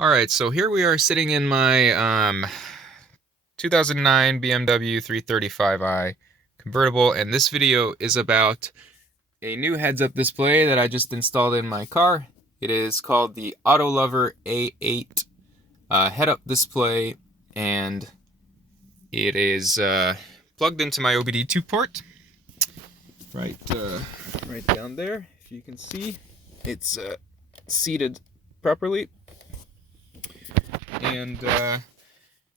Alright, so here we are sitting in my 2009 BMW 335i convertible, and this video is about a new heads-up display that I just installed in my car. It is called the Autolover A8 head-up display, and it is plugged into my OBD2 port. Right down there, if you can see, it's seated properly. And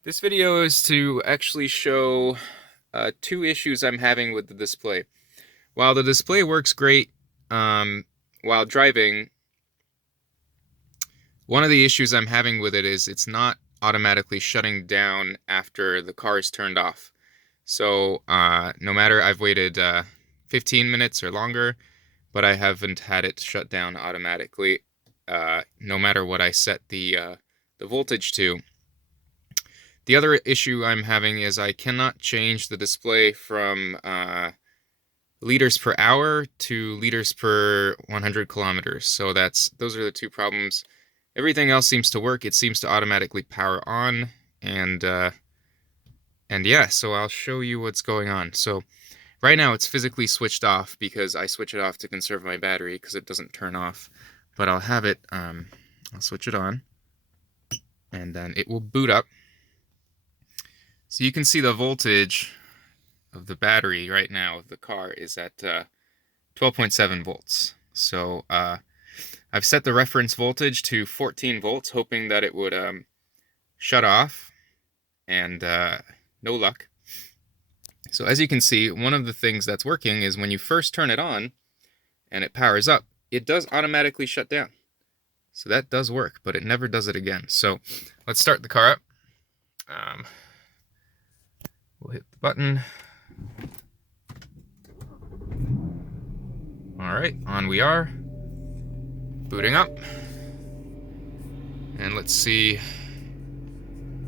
this video is to actually show two issues I'm having with the display. While the display works great while driving, one of the issues I'm having with it is it's not automatically shutting down after the car is turned off. So no matter, I've waited 15 minutes or longer, but I haven't had it shut down automatically, no matter what I set the voltage to. The other issue I'm having is I cannot change the display from liters per hour to liters per 100 kilometers. So those are the two problems. Everything else seems to work. It seems to automatically power on, and yeah, so I'll show you what's going on. So right now it's physically switched off because I switch it off to conserve my battery because it doesn't turn off. But I'll have it, I'll switch it on, and then it will boot up. So you can see the voltage of the battery right now of the car is at 12.7 volts. So I've set the reference voltage to 14 volts, hoping that it would shut off, and no luck. So as you can see, one of the things that's working is when you first turn it on and it powers up, it does automatically shut down. So that does work, but it never does it again. So let's start the car up. We'll hit the button. Alright, on we are. Booting up. And let's see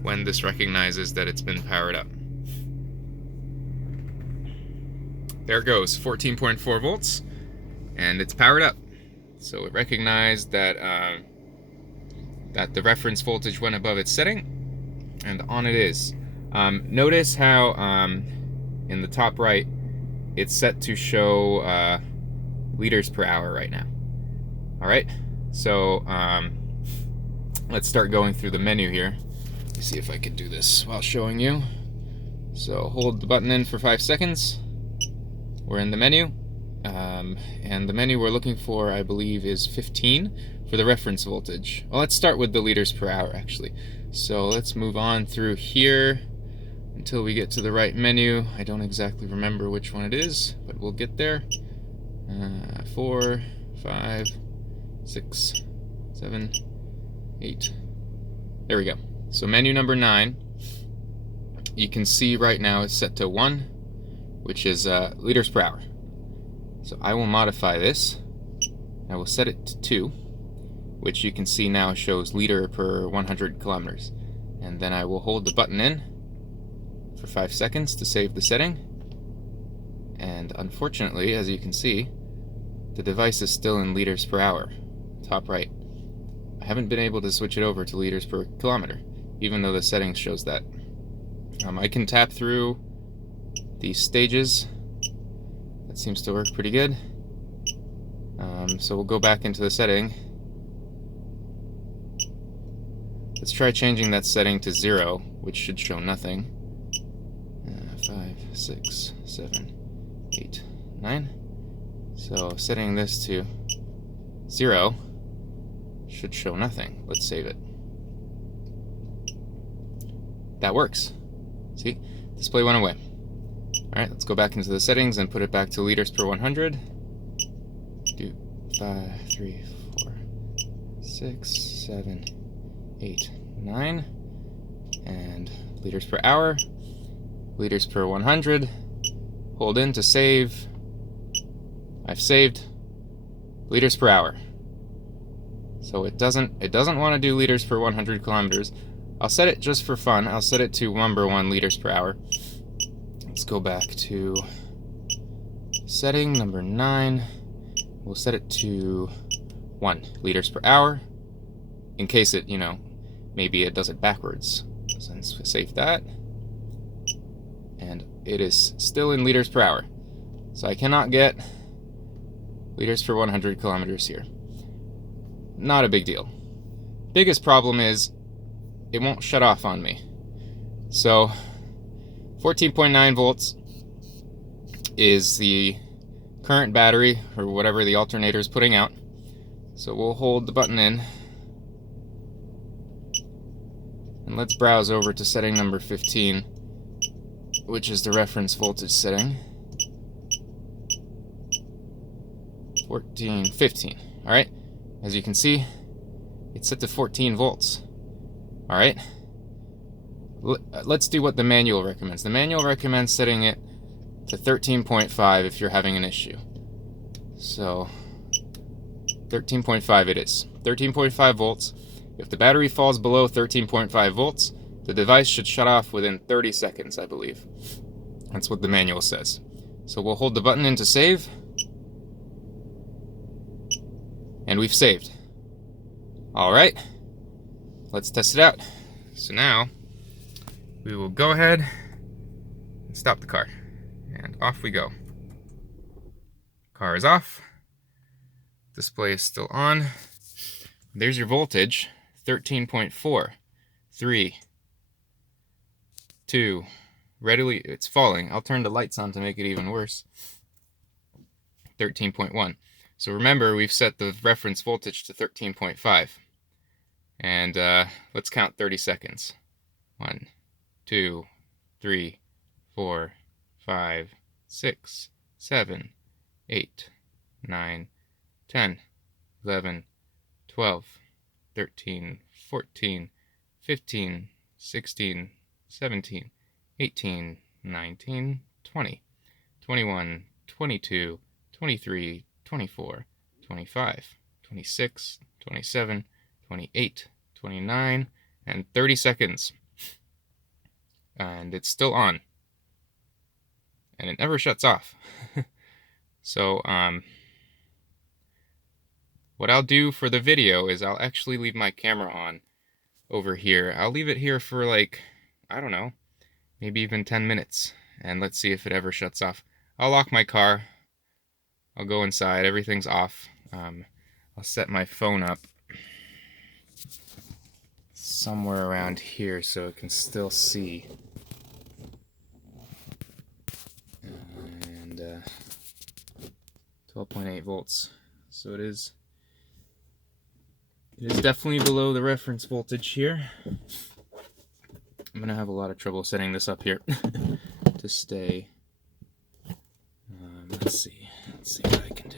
when this recognizes that it's been powered up. There it goes, 14.4 volts, and it's powered up. So it recognized that that the reference voltage went above its setting, and on it is. Notice how in the top right, it's set to show liters per hour right now. Alright, so let's start going through the menu here. Let me see if I can do this while showing you. So hold the button in for 5 seconds. We're in the menu, and the menu we're looking for, I believe, is 15 for the reference voltage. Well, let's start with the liters per hour, actually. So let's move on through here until we get to the right menu. I don't exactly remember which one it is, but we'll get there. 4, 5, 6, 7, 8. There we go. So menu number 9, you can see right now it's set to 1, which is liters per hour. So I will modify this. I will set it to 2, which you can see now shows liter per 100 kilometers. And then I will hold the button in for 5 seconds to save the setting. And unfortunately, as you can see, the device is still in liters per hour, top right. I haven't been able to switch it over to liters per kilometer, even though the settings shows that. I can tap through these stages. That seems to work pretty good. So we'll go back into the setting. Let's try changing that setting to 0, which should show nothing. 5, 6, 7, 8, 9. So setting this to 0 should show nothing. Let's save it. That works. See? Display went away. Alright, let's go back into the settings and put it back to liters per 100. Do 5, 3, 4, 6, 7, 8, 9. And liters per hour. Liters per 100. Hold in to save. I've saved. Liters per hour. So it doesn't want to do liters per 100 kilometers. I'll set it just for fun. I'll set it to number 1 liters per hour. Let's go back to setting number 9. We'll set it to 1 liters per hour in case it, maybe it does it backwards. So let's save that. And it is still in liters per hour. So I cannot get liters per 100 kilometers here. Not a big deal. Biggest problem is it won't shut off on me. So 14.9 volts is the current battery, or whatever the alternator is putting out. So we'll hold the button in. And let's browse over to setting number 15, which is the reference voltage setting. 15. Alright, as you can see, it's set to 14 volts. Alright, let's do what the manual recommends. The manual recommends setting it to 13.5 if you're having an issue. So 13.5 it is. 13.5 volts. If the battery falls below 13.5 volts, the device should shut off within 30 seconds, I believe. That's what the manual says. So we'll hold the button in to save. And we've saved. Alright, let's test it out. So now, we will go ahead and stop the car. And off we go. Car is off. Display is still on. There's your voltage. 13.4. 3. 2. Readily, it's falling. I'll turn the lights on to make it even worse. 13.1. So remember, we've set the reference voltage to 13.5. And let's count 30 seconds. 1, 2, 3, 4, 5, 6, 7, 8, 9, 10, 11, 12, 13, 14, 15, 16, 17, 18, 19, 20, 21, 22, 23, 24, 25, 26, 27, 28, 29, and 30 seconds. And it's still on. And it never shuts off. So, what I'll do for the video is I'll actually leave my camera on over here. I'll leave it here for like, I don't know, maybe even 10 minutes. And let's see if it ever shuts off. I'll lock my car. I'll go inside. Everything's off. I'll set my phone up somewhere around here so it can still see. And 12.8 volts. So it is definitely below the reference voltage here. I'm gonna have a lot of trouble setting this up here to stay. Let's see what I can do.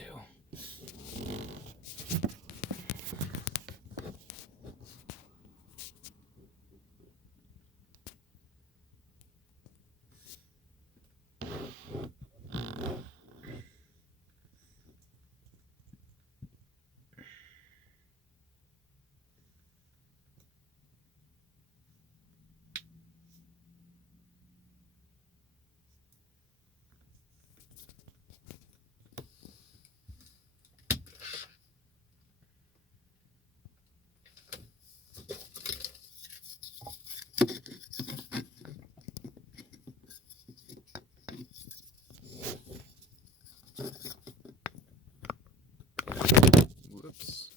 Whoops.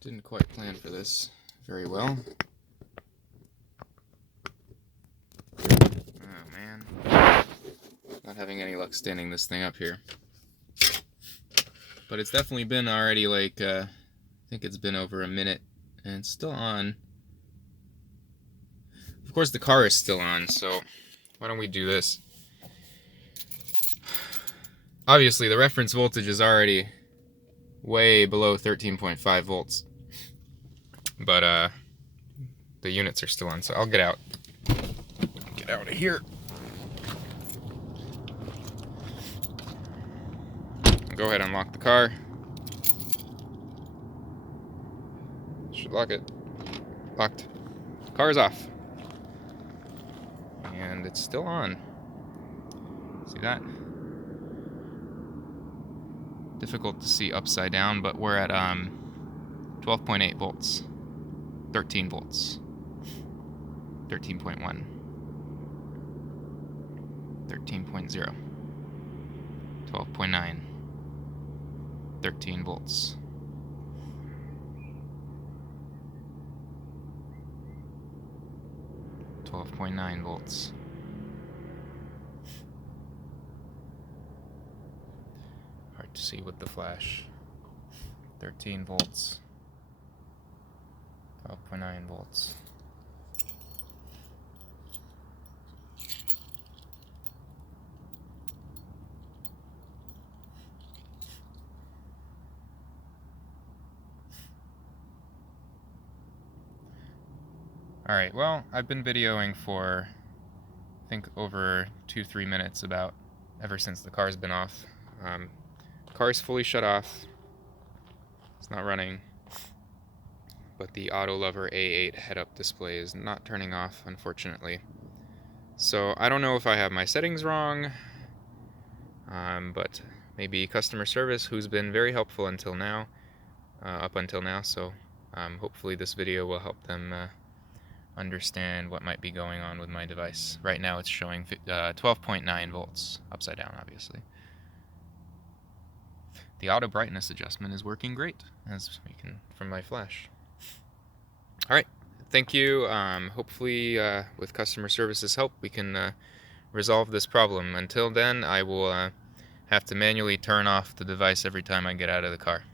Didn't quite plan for this very well. Oh man. Not having any luck standing this thing up here. But it's definitely been already like, I think it's been over a minute, and it's still on. Of course the car is still on, so why don't we do this? Obviously the reference voltage is already way below 13.5 volts. But the units are still on, so I'll get out. Get out of here. Go ahead and lock the car. Should lock it. Locked. Car is off. And it's still on. See that? difficult to see upside down, but we're at 12.8 volts, 13 volts, 13.1, 13.0, 12.9, 13 volts. 12.9 volts. Hard to see with the flash. 13 volts. 12.9 volts. Alright, well, I've been videoing for, I think, over 2-3 minutes ever since the car's been off. Car's fully shut off. It's not running. But the Autolover A8 head-up display is not turning off, unfortunately. So I don't know if I have my settings wrong, but maybe customer service, who's been very helpful until now, up until now, so hopefully this video will help them understand what might be going on with my device. Right now it's showing 12.9 volts, upside down obviously. The auto brightness adjustment is working great, as we can from my flash. Alright, thank you. Hopefully with customer service's help we can resolve this problem. Until then, I will have to manually turn off the device every time I get out of the car.